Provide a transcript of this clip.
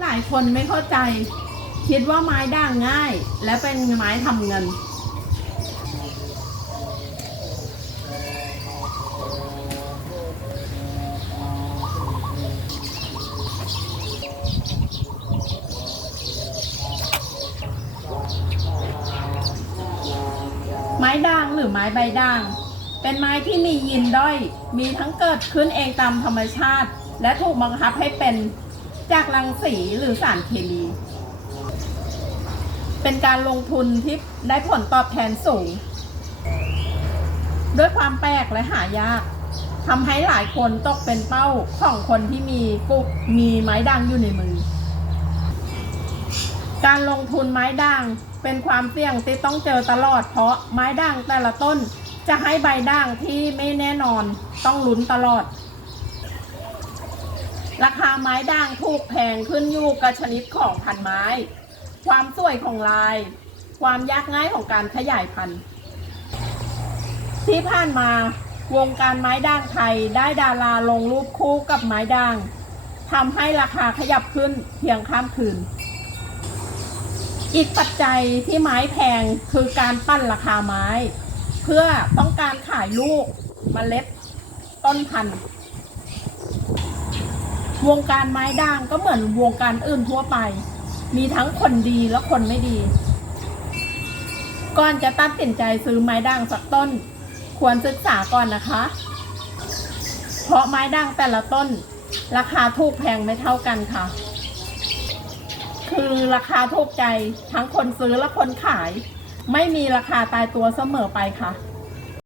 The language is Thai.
หลายคนไม่เข้าใจ คิดว่าไม้ด่างง่าย และเป็นไม้ทำเงิน ไม้ด่างหรือไม้ใบด่าง เป็นไม้ที่มียินด้อย มีทั้งเกิดขึ้นเองตามธรรมชาติ และถูกบังคับให้เป็น จากรังสีหรือสารเคมี เป็นการลงทุนที่ได้ผลตอบแทนสูง ด้วยความแปลกและหายากทำให้หลายคนตกเป็นเป้าของคนที่มีกุกมีไม้ด่างอยู่ในมือ การลงทุนไม้ด่างเป็นความเสี่ยงที่ต้องเจอตลอด เพราะไม้ด่างแต่ละต้นจะให้ใบด่างที่ไม่แน่นอนต้องลุ้นตลอด ราคาไม้ด่างถูกแพงขึ้นอยู่กับชนิดของพันไม้ ความสวยของลาย ความยากง่ายของการขยายพันธุ์ ที่ผ่านมาวงการไม้ด่างไทยได้ดาราลงรูปคู่กับไม้ด่างทำให้ราคาขยับขึ้นเพียงข้ามคืน อีกปัจจัยที่ไม้แพงคือการปั้นราคาไม้ เพื่อต้องการขายลูกมเมล็ด ต้นพันธุ์ วงการไม้ด่างก็เหมือนวงการอื่นทั่วไป มีทั้งคนดีและคนไม่ดี ก่อนจะตัดสินใจซื้อไม้ด่างสักต้น ควรศึกษาก่อนนะคะ เพราะไม้ด่างแต่ละต้น ราคาถูกแพงไม่เท่ากันค่ะ คือราคาถูกใจทั้งคนซื้อและคนขาย ไม่มีราคาตายตัวเสมอไปค่ะ